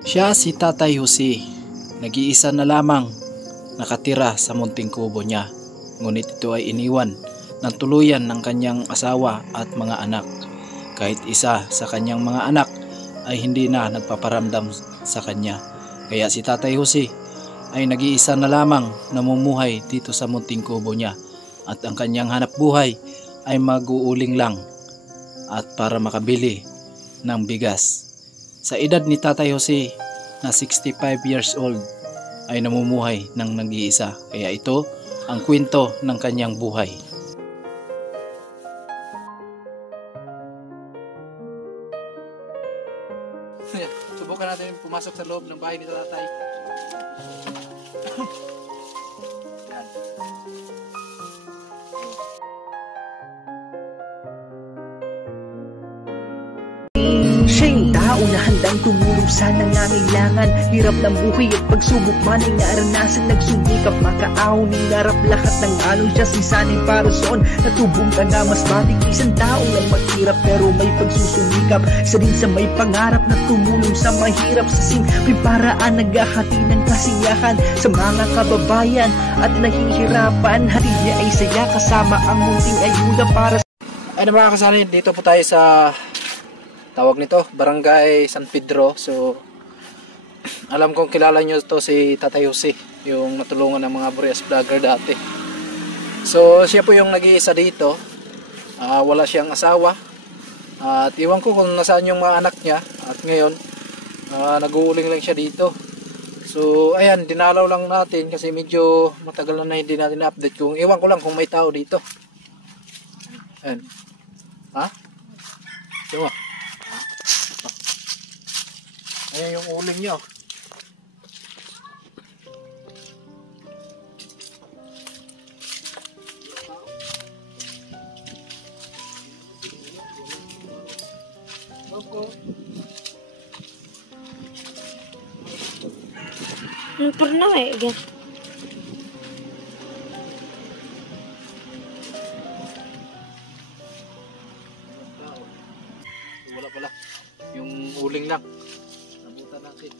Siya si Tatay Jose, nag-iisa na lamang nakatira sa munting kubo niya. Ngunit ito ay iniwan ng tuluyan ng kanyang asawa at mga anak. Kahit isa sa kanyang mga anak ay hindi na nagpaparamdam sa kanya. Kaya si Tatay Jose ay nag-iisa na lamang namumuhay dito sa munting kubo niya. At ang kanyang hanap buhay ay mag-uuling lang at para makabili ng bigas. Sa edad ni Tatay Jose na 65 years old ay namumuhay ng nag-iisa. Kaya ito ang kwento ng kanyang buhay. Subukan natin pumasok sa loob ng bahay ni Tatay. Siya yung tao na handang tumulong sa nangangailangan. Hirap ng buhay at pagsubok man ay naranasan. Nagsumikap makaahoning narap lahat ng alon. Siya si sanay para soon natubong ka na mas matik. Isang tao lang maghirap pero may pagsusumikap. Isa din sa may pangarap na tumulong sa mahirap. Sa simpleng paraan naghahati ng kasiyahan sa mga kababayan at nahihirapan. Hatid niya ay saya kasama ang munting ayuda para sa... Ay mga kasali, dito po tayo sa tawag nito, Barangay San Pedro. So, alam kong kilala nyo to si Tatay Jose, yung natulungan ng mga Burias vlogger dati. So, siya po yung nag-iisa dito. Wala siyang asawa. At iwan ko kung nasaan yung mga anak niya. At ngayon, nag-uuling lang siya dito. So, ayan, dinalaw lang natin kasi medyo matagal na hindi natin na-update. Kung iwan ko lang kung may tao dito. Ayan. Ha? Diba? Ayan yung uling nyo. Pernah ya, Gan? Wala pala. Yung uling lang. Nabutan natin.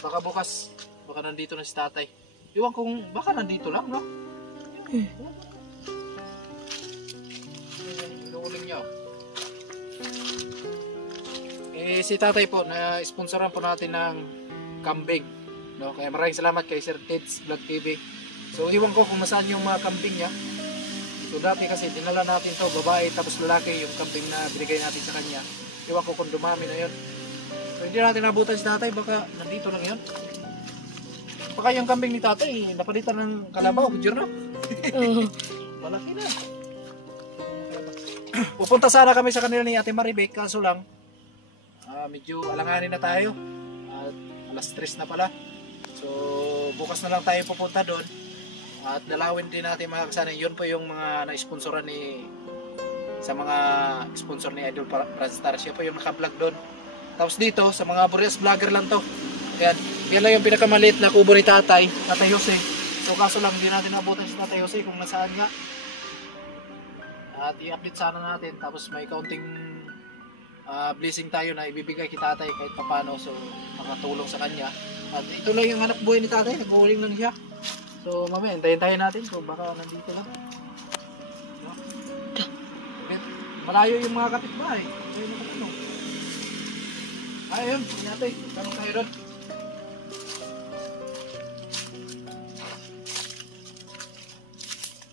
Baka bukas, baka nandito na si Tatay. Iwan kung baka nandito lang, no? Yung uling niya. Si Tatay po, na-sponsoran po natin ng kambing. No? Kaya maraming salamat kay Sir Ted's Vlog TV. So iwan ko kung nasaan yung mga kambing niya. So dati kasi dinala natin to, babae tapos lalaki yung kambing na binigay natin sa kanya. Iwan ko kung dumami na yun. So hindi natin nabutan si Tatay, baka nandito lang yun. Baka yung kambing ni Tatay, napalitan ng kalabaw, Jerno. Malaki na. Pupunta sana kami sa kanila ni Ate Maribek, kaso lang, medyo alanganin na tayo. At alas 3 na pala. So bukas na lang tayo pupunta doon. At dalawin din natin mga kasana. Yun po yung mga na-sponsoran ni sa mga sponsor ni Idol Franstar. Siya po yung naka-vlog doon. Tapos dito sa mga Burias vlogger lang to. Ayan, yan lang yung pinakamaliit na kubo ni Tatay Jose. So kaso lang hindi natin nabutan si Tatay Jose kung nasaan nga. At i-update sana natin. Tapos may kaunting blessing tayo na ibibigay kay Tatay kahit papano. So makatulong sa kanya. At ito lang yung hanap buhay ni Tatay. Nag-uuling lang siya. So mamaya, hintayin natin kung baka nandito lang. No? Malayo yung mga kapitbahay. Ayun na ano. Ayun, natin. Tanong tayo doon.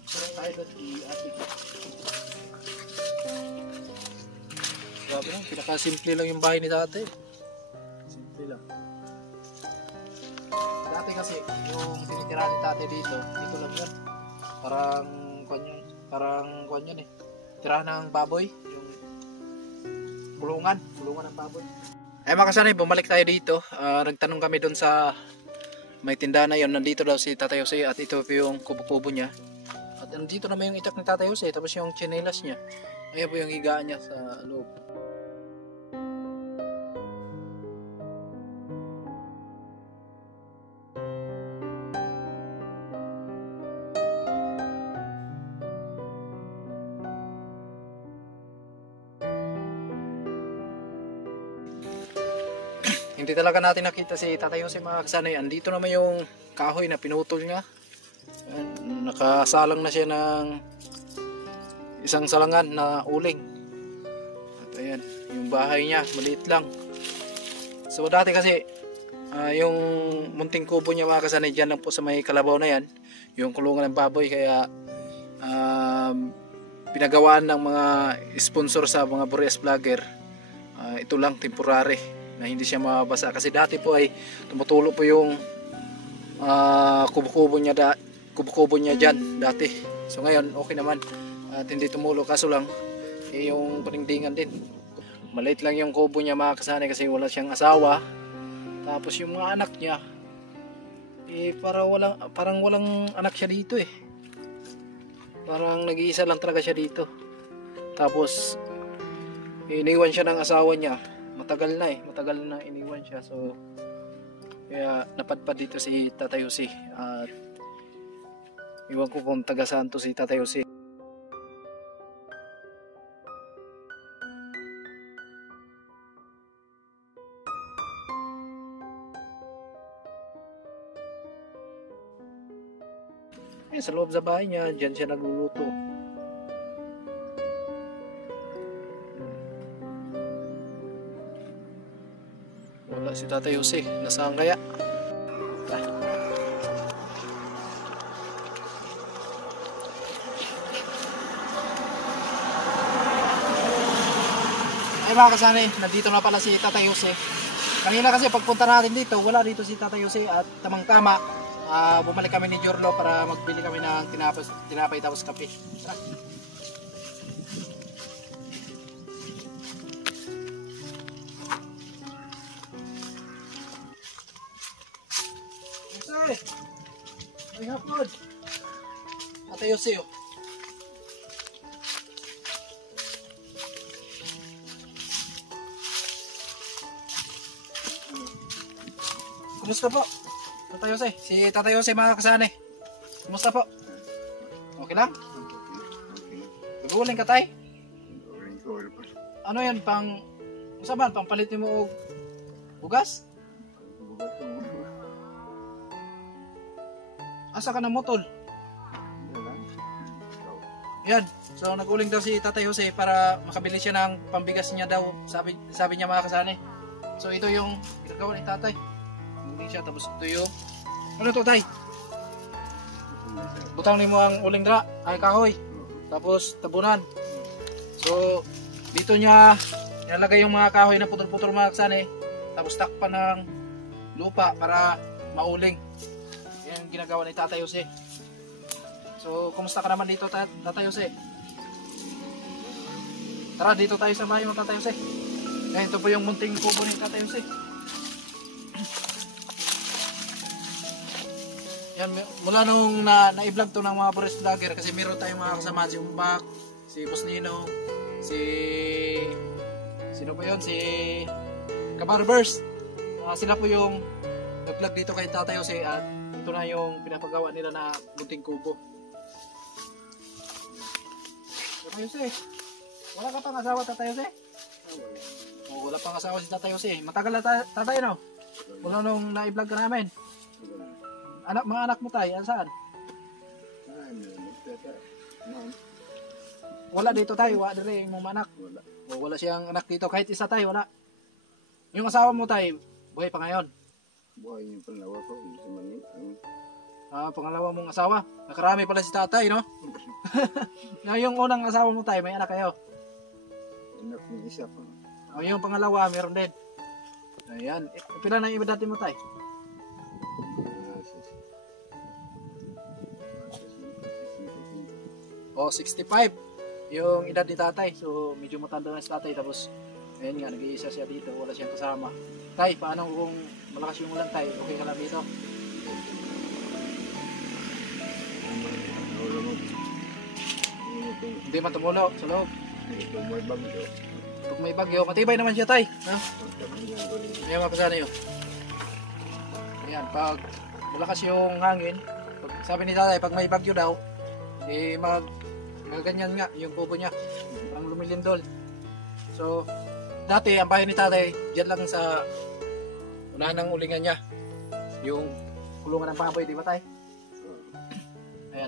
Tanong tayo doon. I-atik. Grabe lang, pinaka-simple lang yung bahay ni Tatay. Simple lang. Dati kasi, yung tinitirahan ni Tatay dito lang yan. Parang kanyan eh. Tirahan ng baboy, yung bulungan ng baboy. Ay mga kasanay, bumalik tayo dito. Nagtanong kami doon sa may tindahan na yun. Nandito daw si Tatay Jose at ito po yung kubo-kubo niya. At nandito naman yung itak ni Tatay Jose, tapos yung tsinelas niya. Ayan po yung higaan niya sa loob. hindi talaga natin nakita si Tatay Jose mga kasanay. Andito naman yung kahoy na pinutol niya. Nakasalang na siya ng isang salangan na uling. At ayan, yung bahay niya, maliit lang. So dati kasi, yung munting kubo niya mga kasanay, dyan lang po sa may kalabaw na yan, yung kulungan ng baboy. Kaya pinagawaan ng mga sponsor sa mga Boreas vlogger, ito lang temporary na hindi siya mabasa. Kasi dati po ay tumutulo po yung kubo-kubo niya dyan dati. So ngayon okay naman at hindi tumulo, kaso lang yung paningdingan din. Maliit lang yung kubo niya mga kasanay kasi wala siyang asawa. Tapos yung mga anak niya parang walang anak siya dito eh. Parang nag-iisa lang talaga siya dito. Tapos iniwan siya ng asawa niya. Matagal na iniwan siya. So kaya napadpad dito si Tatay Jose. At iwan ko kung taga saan to si Tatay Jose. Sa loob sa bahay niya, dyan siya nagluluto. Wala si Tatay Jose. Nasaan kaya? Ay mga kasanay, nandito na pala si Tatay Jose. Kanina kasi pagpunta natin dito, wala dito si Tatay Jose at tamang-tama bumalik kami ni Jorlo para magbili kami ng tinapay tapos kape. Tara. Jose! Ay hapon! Tatay Jose oh. Kumusta po? Tatay Jose, si Tatay Jose mga kasanay. Kumusta po? Okay lang? Naguling ka tay? Ano yan pang usaban, pang palit mo og bugas? Asa ka ng motol? Yan, so naguling daw si Tatay Jose para makabili siya ng pambigas niya daw, sabi niya mga kasanay. So ito yung ginagawa ni Tatay. Siya, tapos ito yung ano to tay? Butang nimo ang uling dra ay kahoy, tapos tabunan. So dito niya nilalagay yung mga kahoy na putol-putol mga kasanay, tapos takpan ng lupa para mauling. Yan ang ginagawa ni Tatay Jose. So kumusta ka naman dito Tatay Jose? Tara dito tayo sa bahay ng Tatay Jose. Ito po yung munting kubo ni Tatay Jose. Yan, mula nung na-vlog to ng mga Boreas vlogger, kasi meron tayong mga kasama, si Umbak, si Boss Nino, sino po yun? Si Kabarbers. Sila po yung nag-vlog dito kay Tatay Jose at ito na yung pinapagawa nila na munting kubo. Tatay Jose, wala ka pang asawa Tatay Jose? Wala pang asawa si Tatay Jose. Matagal na tatay no? Mula nung na-vlog ka namin. Mga anak mo tayo, saan? Wala dito tayo, wala dire yung mga anak. Wala siyang anak dito, kahit isa tayo, wala. Yung asawa mo tayo, buhay pa ngayon? Buhay yung pangalawa ko, Pangalawa mong asawa. Nakarami pala si tatay, no? Yung unang asawa mo tayo, may anak kayo? Anak ng isa pa. Yung pangalawa, meron din. Ayan. Pila na yung edad mo tayo? O, 65 yung edad ni tatay. So medyo matanda na si tatay. Tapos ayun nga, nag-iisa siya dito, wala siyang kasama. Tay, paano kung malakas yung ulan tay? Okay ka lang dito? Hindi man tumulo sa loob. Pag may bagyo, matibay naman siya tay. Ayan mga kasana yun. Ayan, pag malakas yung hangin, sabi ni tatay, pag may bagyo daw, ganyan nga yung kubo niya, ang lumilindol. So dati ang bahay ni tatay diyan lang sa Unahan ng ulingan niya. Yung kulungan ng baboy, di ba tay? Ayan.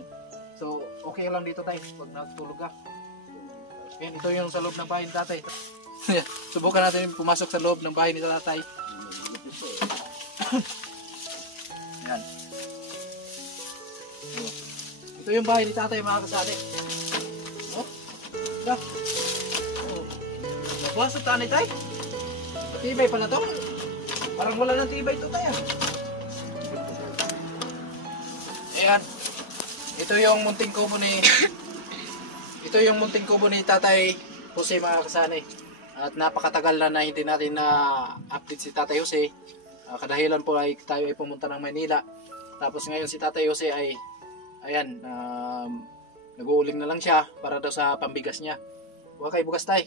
So, okay lang dito tay pag natutulog ka. Ayan, ito yung sa loob ng bahay ni tatay. Subukan natin pumasok sa loob ng bahay ni tatay. Ayan. Ito yung bahay ni tatay mga kasali. Oh, da. Oh. Nabasok tanay tay. Tibay pala to. Parang wala ng tibay ito tayo. Ayan. Ito yung munting kubo ni Tatay Jose mga kasani. At napakatagal na hindi natin na update si Tatay Jose. Kadahilan po ay tayo ay pumunta ng Maynila. Tapos ngayon si Tatay Jose ay ayan, nag-uuling na lang siya para daw sa pambigas niya. Huwag kayo bugas tay.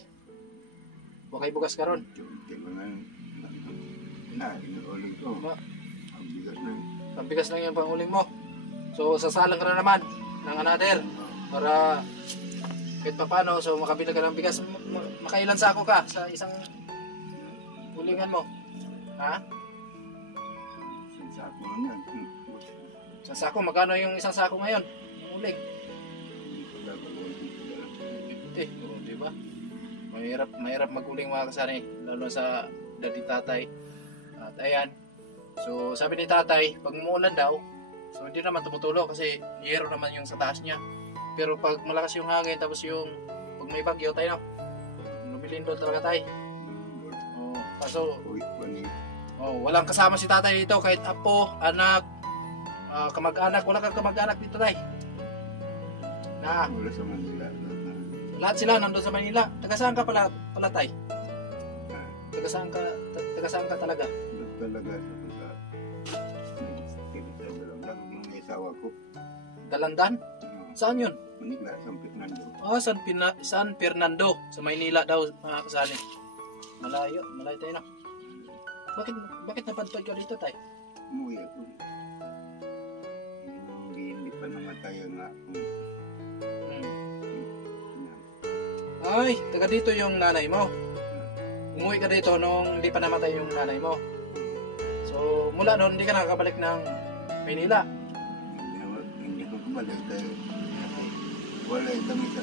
Huwag kayo bugas karon. Inuuling ko. Ang bigas na. Pambigas lang yung panguling mo. So sasalang ka na naman ng another para kahit pa paano, so makabila ka ng bigas. Makailan sako ka sa isang ulingan mo? Ha? Sako lang yan. Isang sako, magkano yung isang sako ngayon? Yung uling? Di ba? Mahirap mag-uling mga kasani, lalo sa daddy tatay. At ayan, so sabi ni tatay, pag umuulan daw, so hindi naman tumutulo kasi yero naman yung sa taas niya. Pero pag malakas yung hangin, tapos yung pag may bagyo tayo, lumilindol talaga tayo. Oh, kaso walang kasama si tatay dito, kahit apo, anak, kamag-anak, wala kang kamag-anak dito tayo. Wala sa Manila. Lahat sila nandun sa Manila. Taga saan ka pala tay? Taga saan ka talaga? Talaga sa mga isawa ko. Dalandan? Saan yun? Manila, San Fernando. San Fernando. Sa Maynila daw mga kasali. Malayo tayo na. Bakit napadpad ka dito tay? Umuwi ako. Hindi pa namatay ang Ay, taga dito yung nanay mo. Umuwi ka dito nung hindi pa namatay yung nanay mo. So, mula noon hindi ka nakakabalik ng Maynila. Hindi ko kumalik tayo. Wala kami sa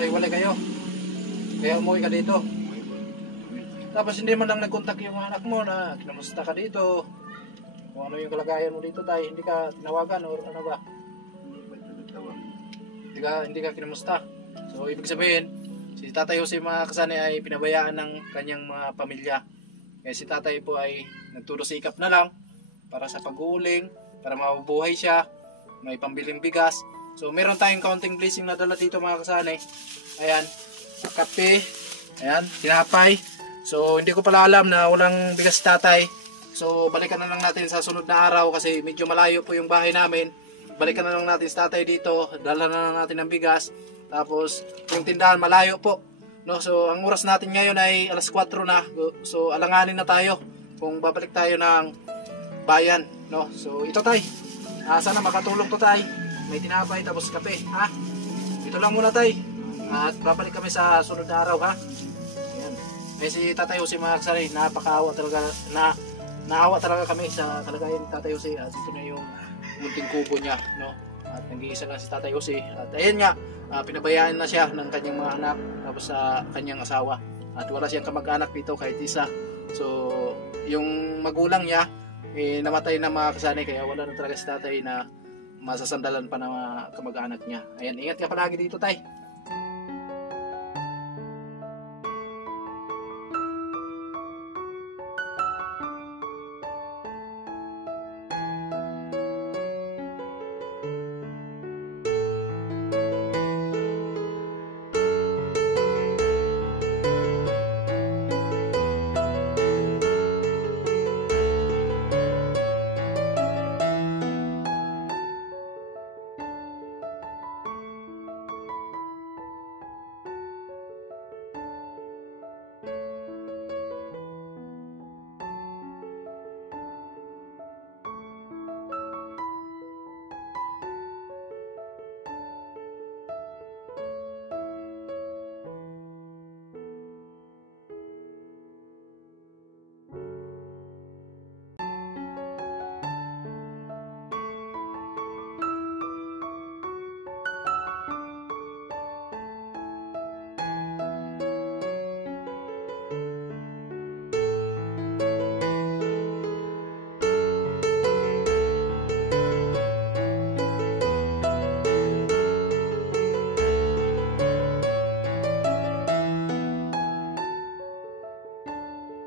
Ay, wala kayo. Kaya umuwi ka dito. Tapos hindi man lang nag-contact yung anak mo na kinamusta ka dito. Kung ano yung kalagayan mo dito tayo, hindi ka tinawagan or ano ba? Hindi ka kinamusta. So, ibig sabihin, si Tatay Jose mga kasani ay pinabayaan ng kanyang mga pamilya. Kaya si Tatay po ay nagturo sikap na lang para sa pag-uuling, para mabubuhay siya, may pambiling bigas. So, meron tayong counting blessing na dala dito mga kasani. Ayan, kape, ayan, tinapay. So, hindi ko pala alam na walang bigas si Tatay. So, balikan na lang natin sa sunod na araw kasi medyo malayo po yung bahay namin. Balikan na lang natin si Tatay dito, dala na lang natin ng bigas. Tapos, yung tindahan malayo po. No? So, ang oras natin ngayon ay alas 4 na. So, alanganin na tayo kung babalik tayo ng bayan. No? So, ito tay. Sana makatulong to tay. May tinapay tapos kape. Ha? Ito lang muna tay. At babalik kami sa sunod na araw. Ha? Ayan. Eh, si Tatay Jose mga kasari, napakaawa talaga. Naawa talaga kami sa kalagayan ni Tatay Jose. At ito na yung munting kubo niya. No? At nag-iisa na si Tatay Jose. At ayan nga, pinabayaan na siya ng kanyang mga anak tapos sa kanyang asawa. At wala siyang kamag-anak dito kahit isa. So, yung magulang niya, namatay na mga kasani kaya wala na talaga si tatay na masasandalan pa ng mga kamag-anak niya. Ayan, ingat ka palagi dito tay.